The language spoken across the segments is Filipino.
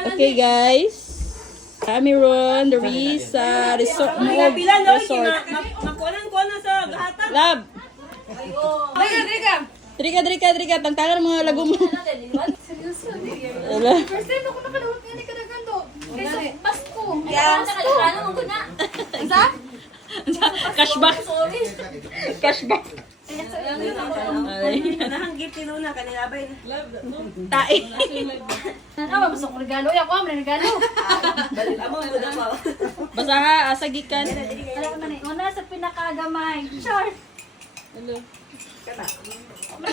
Okay guys, kami ron, the Risa, resort mo. Resort. Makunan-kunan sa gahatan. Lab, Drika. drika, tangtangan mga lago mo. Wala. First time ako nakanood nga ni Kadagando. Kaysa Pasko. Isa? Cashback. Cashback. Kanahang gift ni Luna kanila ba yun? Tai. Ano ba gusto ko regalo? Ako ang regalo. Amo mo daw pa. Basta nga, asagikan. Alam ko na ni. Una sa pinakagamay. Sure. Hello.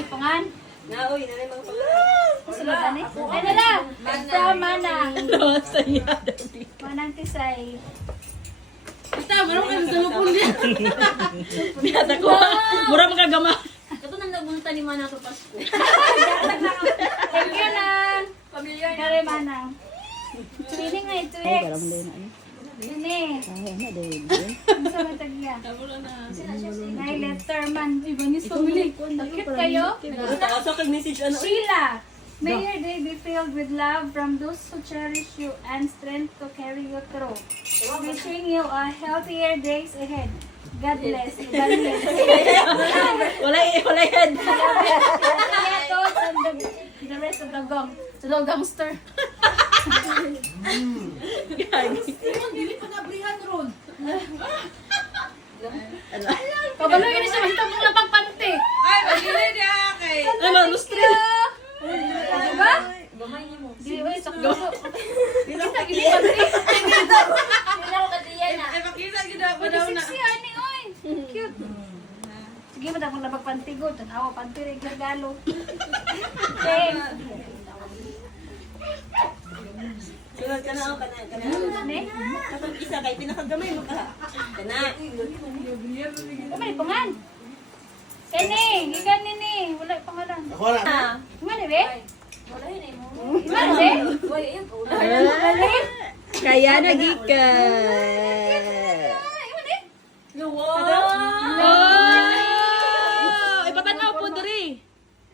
Pangan. Naoy, nanay mga pangalan. Sunod ani. Ay nala. From Manang. Ano sa iya? Manang Tisay. Biyata ko. Mura magagama. Ito nang nagbunta ni Mana to Pasko. Thank you Nan. Pamilyar na. Kare Manang. Ini nga ito Ay, ex. parang din na ano. Ini. Ay, ano din. Ang sa matagya. Nay Letterman. Ibanis family. Cute kayo. Asa kag message ano? Sheila, may your day be filled with love from those who cherish you and strength to carry you through. Wishing you a healthier days ahead. God bless. God bless. Wala yan. Ketos and the rest of the gang. The gangster. Pabalo yun siya basta mong napagpante. Ay, malustre. Diba? Di ba? Sakdo. Kita gini pante. Yun ako katiyan na. Pwede sexy ani oy. Cute. Sige mo akong napagpantigo, tanawa panti rin regalo. Okay. Sunod ka na ako kana. Ne? Kapag isa kay pinakagamay mo ka. Kana. Kumay pangan. Kani, gikan ni. Wala pangalan. Ako na. Ngani be? Wala yun eh mo. Ngani be? Uy, ayun ko. Kaya nagika. Oh! Ipatanaw po diri.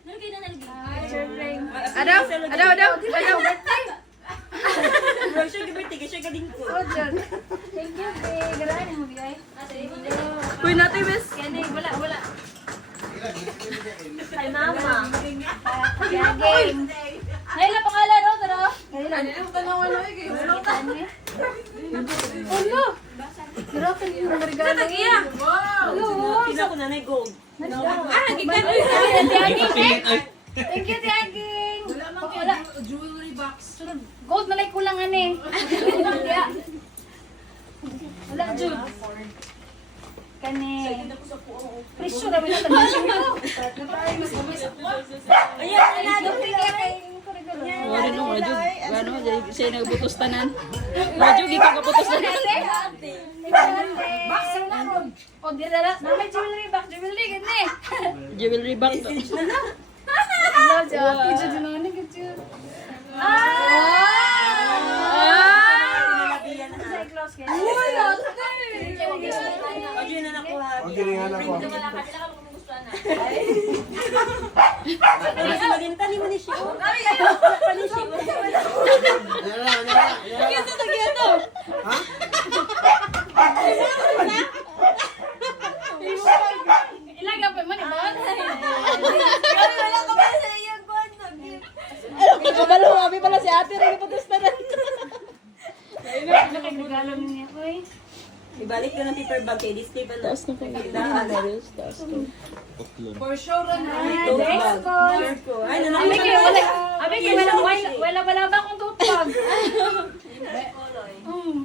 Nalagay na nalagay. Adaw. Bro, siya gibirti siya galing ko. Oh, John. Thank you, be. Garaan mo bigay. Kuy natin, bes. Kani, wala. Ay, mama. Yaging. Naila pangalan, no? Tara. Naila. Kani. Ulo. Grabe yung mga regalo. Ulo. Pila ko nanay gold. Gikan. Thank you, Tiaging. Wala. Jewelry box. Gold malay kulang ani. Wala jud. Kani. Presyo na bila tanong ko. Ayan, nanalo. Wala nung radyo. Ano, siya nagbutos tanan. Radyo, gikaw kaputos tanan. Box na ron. O di dala, may jewelry box, jewelry gani. Jewelry box. Hello, Jackie. Jud na ni gud. Nilagyan na. Say close kay. Audio na nakuha. Ang gilingan ako. Wala ka sila ka gusto na. Kasi maginta ni mo ni siya. Kinsa ta giato? Ilaga pa man ba? Ano, kabalo, abi pala si ate rin kaputos tanan. Ano kay regalo niya, oy? Ibalik ko ng paper bag kay display pa na. Taas na kayo. Taas na. Next call. Ay, Abi kay wala ba akong tote bag?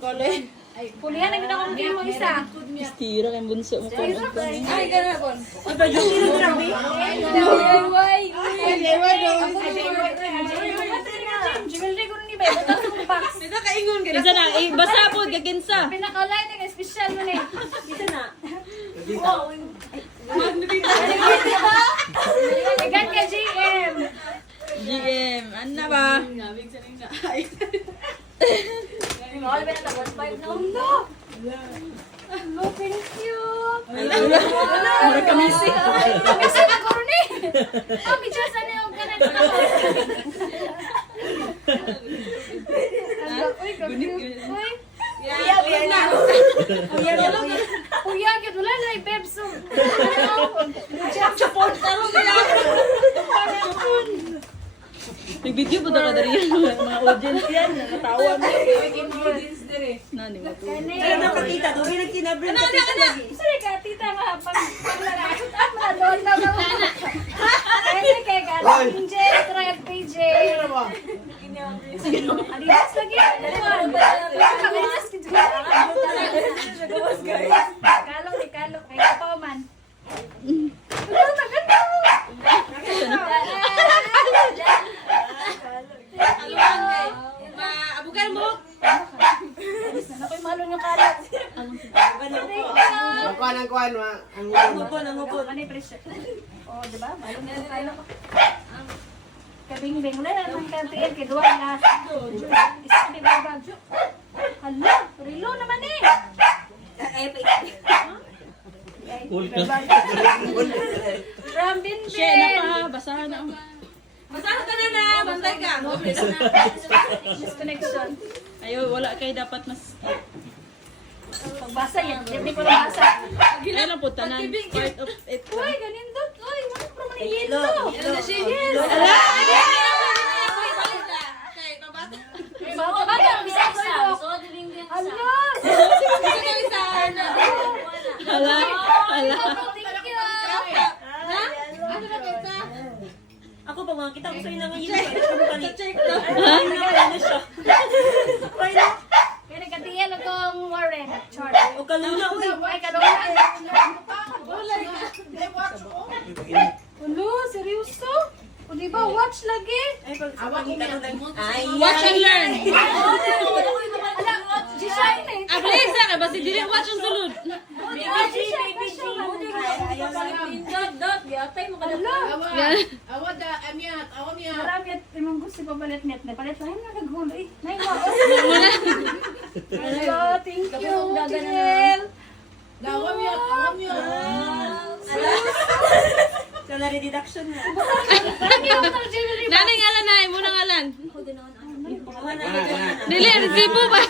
Kole. Pulihan na gid akong game mo isa. Tira kay bunso mo ko. Ay, gana bon. Ano yung grabe? Jewelry ko ni ba? Basta sa box. Kinsa na, basa po, gaginsa. Pinaka-line ng special mo ni. Ito na. Igan ka GM. GM, ano na ba? All ba na ta 1.5 no? Hello, thank you. Mura kamisi. Kasi na ko ni. Oh, picture sa niyo ka na. Uy, Kuya, kuya na. Kuya na, kuya. kuya, gid wala na ibebso. Nag-video po ka dari yan, mga audience yan, natawa na. Nani mo to? Ay, nakakita. Doon yung nagtinabrin. Sorry ka, tita nga, paglalasot ang mga doon na ba? Kaya kay Gala, PJ, Trap, PJ. Adidas lagi. Adidas, PJ. Kalong ni Kalong, kay Kapaman. Ano, naganda. Abukan mo. Ako'y malo ng kalat. Ang kuan, Nangupon, nangupon. Ano yung presyo? Oh, di ba? Malo na yung kalat. Kabing-bing na naman kantiyan kay Duwa na. Isa di ba bagyo? Hala, relo naman eh. From Binbin. Share na pa, basahan na. Masahan ka na. Bantay ka. Disconnection. Ayaw, wala kayo dapat mas... Pagbasa yan, hindi ko na basa. Ayaw lang po, tanan. Part of it. Uy, ganin doon. Uy, wala pa naman yung Yelo. yelso. Yelo. Bata, bisa ko yun. Hala. Hala, hala. Thank you. Ako pa mga kita ko sa'yo na ngayon. Check ko. Ano siya? Kaya nagkatiyal akong Warren. Chor. O kalula, uy. Ay, kadungan. Ulo, seryoso? O diba, watch lagi? Ay, pagkita ko lang. Ay, Watch and learn. G-Shine eh. Abilisa ka, basta dili watch ang sulod. G-Shine pa siya. Marami at imong gusto pa palit net. Palit lang na kagul eh. Nay mo. Hello, thank you. Tingel. Salary deduction na. Thank you, Dr. Jerry. Nanay ngalan na, muna ngalan. Wala. Dili, resibo ba?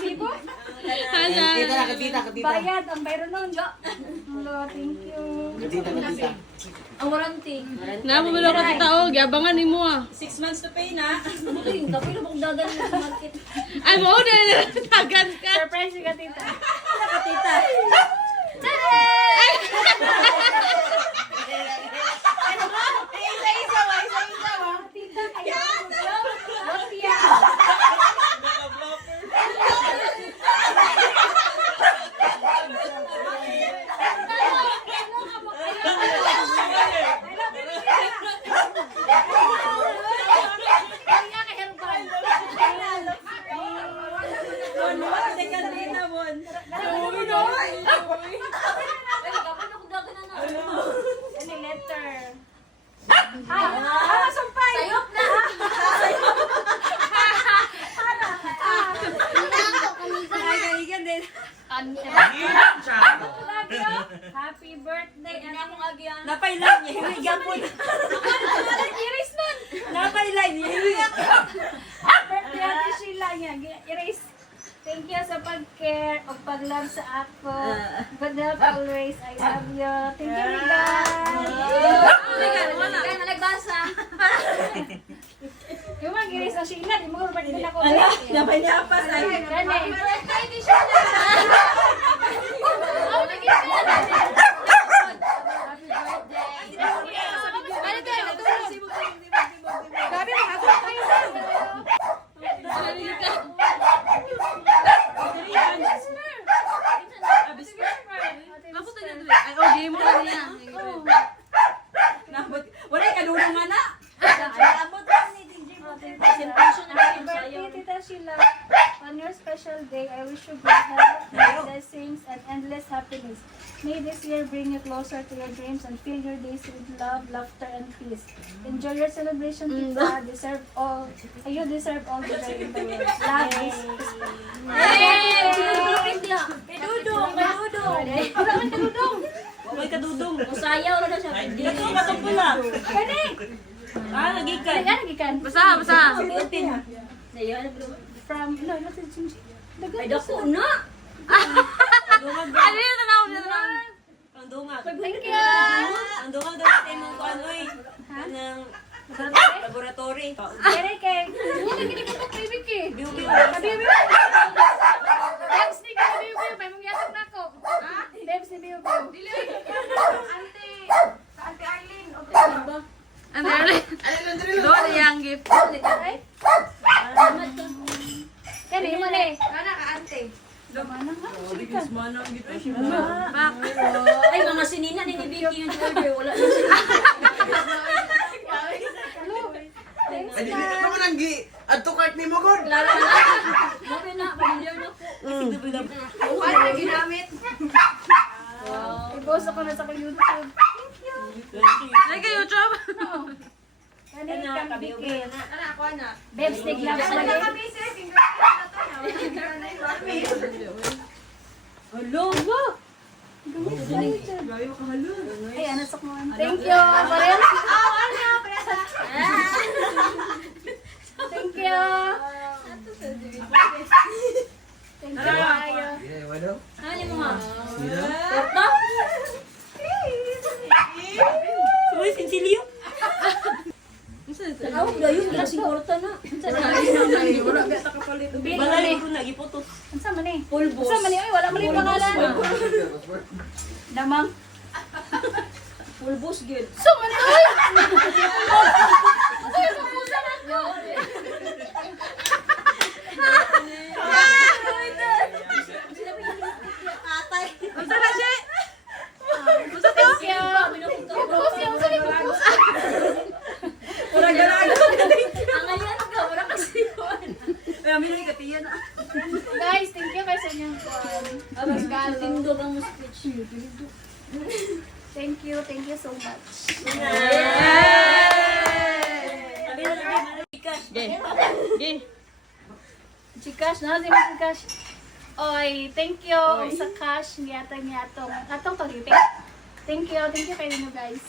Hala. Katita. Bayad ang bayro nun, Jo. Hello, thank you. Katita. Ang warranty. Napabilo ka tao, gabangan ni mo ah. 6 months to pay na. Kapilo mong dagan sa market. Ay, mo na tagan ka. Surprise ka, tita. Nakatita. Tita, kayo. What yan? Kaya ka herbal. Second day na, Bon. Kapilo mong dagan na. Any letter? Masumpay! Sayop na. Kaigan din. Love you. Happy birthday. Hindi na akong agyan. Napay lang niya. Hindi gapon. Erase nun. Napay lang niya. Hindi Birthday ate Sheila niya. Erase. Thank you sa pag-care o pag-love sa ako. Good health always. I love you. Thank you, Miguel. Kaya na nagbasa. Yung mga erase ang Sheila, di mo birthday na ako. Ala, napay niya pa. Rene. Birthday ni Sheila. Oh, nag-isa. Happy birthday. Ano tayo? Natulog. Gabi, makatulog tayo sa Ay, oh, di mo na niya. Wala ka doon nga na. Presentation na Happy kayo birthday, sa'yo. Tita Sheila. On your special day, I wish you good health, blessings, and endless happiness. May this year bring you closer to your dreams and fill your days with love, laughter, and peace. Enjoy your celebration, Tita. You deserve all the joy in the world. Love is Kay Dudong. Wala man kaludong. Huwag ka dudong. Usayaw na siya. Ito ka itong pula. Kani! Ah, nagikan. Kani, gikan. Basa. Buti na. Sayo, ano bro? from, no, not the Jinji. Ay, dako na. Ano yun? Tanaw na lang. Ang dungag. Thank you! Ang dungag daw sa imong kuan oy. Anang laboratory. Kere kay. Wala gini ko pag baby ki. Biu-biu. Baby. Babs ni ka baby. May mong yatag na ko. Babs ni baby. Ano yun? Doon yung gift. Ay. Kani mo ni. Mana nga? Bak. Ay, mga sinina ni Vicky yung order. Wala na siya. Ay, di na naman ang gi. Adto cart ni mo, God. Lalo na. Bakit na? Pamilyar na po. I-post ako na sa YouTube. Like a YouTube. Kani Ano, kang kabiyo bikil. na. Babs ni gloves na din. Hello. Ay, ano sa mo? Thank you. Barel. Thank you. Thank you. Ayo. Yeah, wala. Ano mo nga? Sino? Uy, sinsilyo. Tawag na yun. Lasing kwarta na. Balay ko na giputos. Unsa man ni? Pulbos. Unsa man ni? Oy, wala man ni pangalan. Damang. Pulbos, good. So man oy. Oy, pupusa na ko. Unsa na siya? Thank you. Pupus yung sa pupus. Ora galaga. Ang ngayon ka, wala kasi yun. Ay, amin ni katiyan na. Guys, thank you guys sa inyong kuwan. Abas ka, tindog ang speech. Thank you so much. Sabi na lang Gcash. Gi. Gcash na si Gcash. Oy, thank you sa cash ngiyatang atong pag-ibig. Thank you kayo guys.